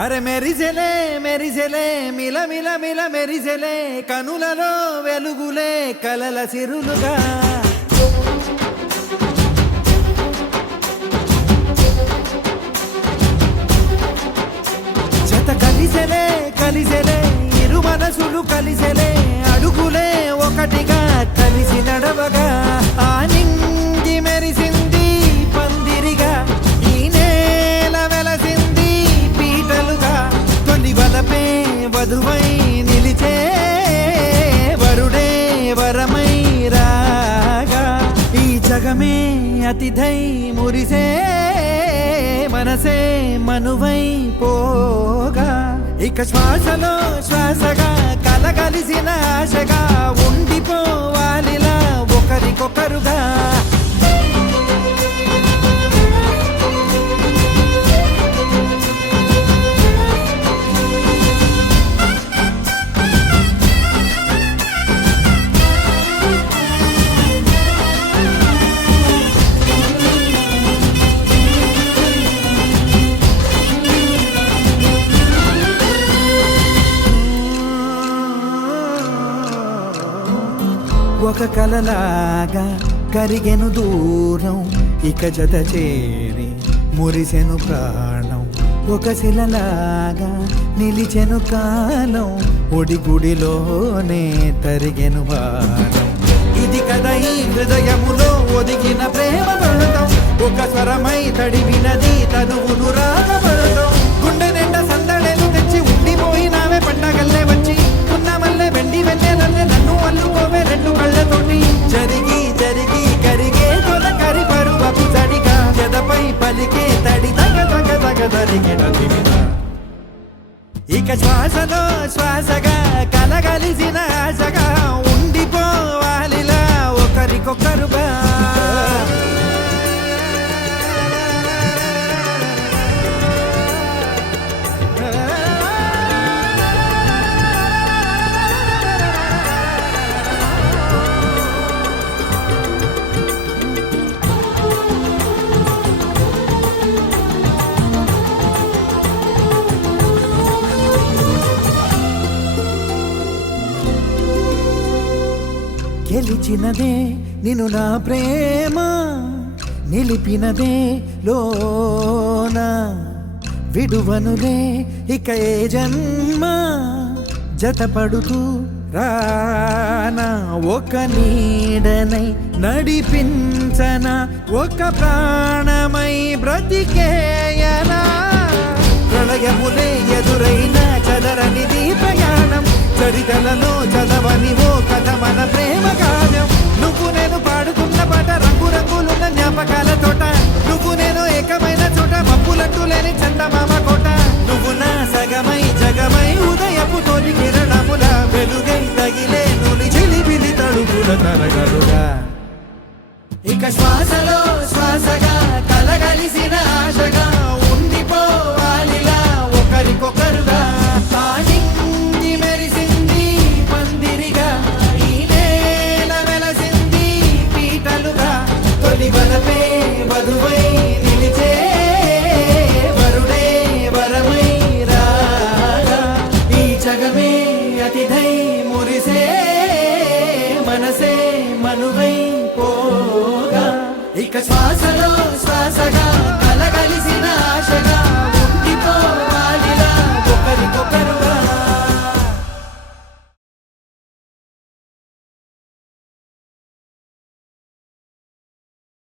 అరే మెరిసెలే మెరిసెలే మిల మిల మిల మెరిసెలే కనులలో వెలుగులే కలల సిరులుగా జత కలిసెలే కలిసెలే ఇరు మనసులు కలిసెలే అడుగులే ఒకటిగా కలిసి నడవగా ఆ నింగి మెరిసింది పందిరిగా ఈ నేల వెలసింది పీటలుగా తొలి వలపే వధువై నిలిచే వరుడే వరమై రాగా ఈ జగమే అతిథై మురిసే మనసే మనువై పోగా ఇక శ్వాసలో శ్వాసగా కలగలిసిన ఆశగా ఉండిపోవాలిలా ఒకరికొకరుగా ఒక కలలాగా కరిగెను దూరం ఇక జత చేరి మురిసెను ప్రాణం ఒక శిలలాగా నిలిచెను కాలం ఒడిగుడిలోనే తరిగెను బాణం ఇది కదా ఈ హృదయములో ఒదిగిన ప్రేమ పడతాం ఒక స్వరమై తడివినది తనువును రాగపడతాం గుండె నిండా సందడేలు తెచ్చి ఉండిపోయినావే పండగల్లే వచ్చి ఉన్నమల్లే వెండి వెన్నెలల్లే నన్ను అల్లుకోవే రెండు కళ్ళతోటి జరిగి జరిగి కరిగే తొలకరి పరువపు తడిగా జదపై పలికే తడి తగ తగ తగ తరిగిన ఇక శ్వాసలో శ్వాసగా కలగలిసిన ఆశగా ఉండిపోవాలిలా ఒకరికొకరుగా గెలిచినదే నిన్ను నా ప్రేమ నిలిపినదే లోన విడువనులే ఇక ఏ జన్మ జతపడుతూ రానా ఒక నీడనై నడిపించన ఒక ప్రాణమై బ్రతికేయనా ప్రళయములే ఎదురైన చదరనిది ప్రయాణం చరితలలో చదవని ఓ కథ మన ప్రేమ కావ్యం నువ్వు నేను పాడుకున్న పాట రంగు రంగులున్న జ్ఞాపకాల తోట నువ్వు నేను ఏకమైన చోట మబ్బులట్టు లేని చందమామ కోట నువ్వు నా సగమై జగమై ఉదయపు తోటి కిరణముల వెలుగై తగిలే నులి చిలిపిలి తడుపుల తరగలుగా ఇక శ్వాసలో శ్వాసగా కలగలిసిన ఆశగా ఉండిపోవాలిలా ఒకరికొకరుగా వలపే వధువై నిలిచే వరుడే వరమై రాగా ఈ జగమే అతిథై మురిసే మనసే మనువై పోగా ఇక శ్వాసలో శ్వాసగా కలగలిసిన ఆశగా